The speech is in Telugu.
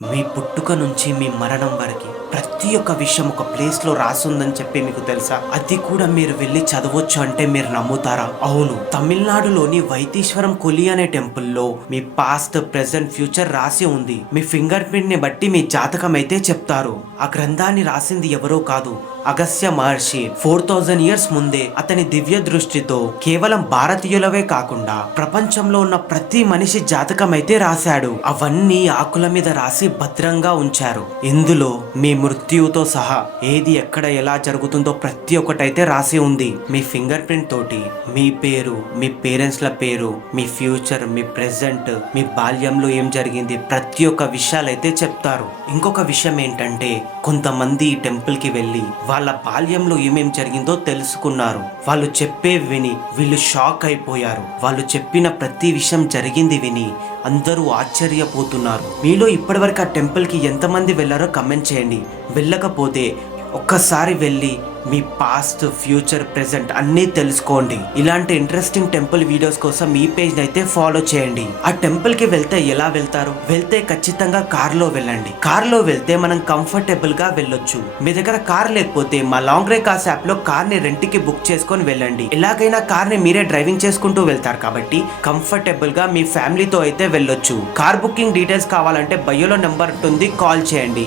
మీ పుట్టుక నుంచి మీ మరణం వరకు ప్రతి ఒక్క విషయం ఒక ప్లేస్ లో రాసుందని చెప్పి మీకు తెలుసా? అది కూడా మీరు వెళ్ళి చదవచ్చు అంటే మీరు నమ్ముతారా? అవును, తమిళనాడులోని వైతీశ్వరం కొలి అనే టెంపుల్లో మీ పాస్ట్, ప్రెసెంట్, ఫ్యూచర్ రాసి ఉంది. మీ ఫింగర్ ప్రింట్ ని బట్టి మీ జాతకం అయితే చెప్తారు. ఆ గ్రంథాన్ని రాసింది ఎవరో కాదు, అగస్త్య మహర్షి. 4000 ఇయర్స్ ముందే అతని దివ్య దృష్టితో కేవలం భారతీయులవే కాకుండా ప్రపంచంలో ఉన్న ప్రతి మనిషి జాతకం అయితే రాశాడు. అవన్నీ ఆకుల మీద రాసి భద్రంగా ఉంచారు. ఇందులో మీ మృత్యువుతో సహా ఏది ఎక్కడ ఎలా జరుగుతుందో ప్రతి ఒక్కటైతే రాసి ఉంది. మీ ఫింగర్ ప్రింట్ తోటి మీ పేరు, మీ పేరెంట్స్ల పేరు, మీ ఫ్యూచర్, మీ ప్రెసెంట్, మీ బాల్యంలో ఏం జరిగింది, ప్రతి ఒక్క విషయాలైతే చెప్తారు. ఇంకొక విషయం ఏంటంటే, కొంతమంది టెంపుల్ కి వెళ్ళి వాళ్ళ బాల్యంలో ఏమేం జరిగిందో తెలుసుకున్నారు. వాళ్ళు చెప్పే విని వీళ్ళు షాక్ అయిపోయారు. వాళ్ళు చెప్పిన ప్రతి విషయం జరిగింది విని అందరూ ఆశ్చర్యపోతున్నారు. మీలో ఇప్పటివరకు ఆ టెంపుల్ కి ఎంతమంది వెళ్ళారో కమెంట్ చేయండి. వెళ్ళకపోతే ఒక్కసారి వెళ్ళి మీ పాస్ట్, ఫ్యూచర్, ప్రెసెంట్ అన్నీ తెలుసుకోండి. ఇలాంటి ఇంట్రెస్టింగ్ టెంపుల్ వీడియోస్ కోసం ఈ పేజ్ అయితే ఫాలో చేయండి. ఆ టెంపుల్ కి వెళ్తే ఎలా వెళ్తారు? వెళ్తే ఖచ్చితంగా కార్లో వెళ్ళండి. కార్లో వెళ్తే మనం కంఫర్టబుల్ గా వెళ్ళొచ్చు. మీ దగ్గర కార్ లేకపోతే మా లాంగ్ డ్రైవ్ కార్స్ యాప్ లో కార్ ని రెంట్ కి బుక్ చేసుకొని వెళ్ళండి. ఎలాగైనా కార్ ని మీరే డ్రైవింగ్ చేసుకుంటూ వెళ్తారు కాబట్టి కంఫర్టబుల్ గా మీ ఫ్యామిలీతో అయితే వెళ్ళొచ్చు. కార్ బుకింగ్ డీటెయిల్స్ కావాలంటే బయోలో నెంబర్ ఉంటుంది, కాల్ చేయండి.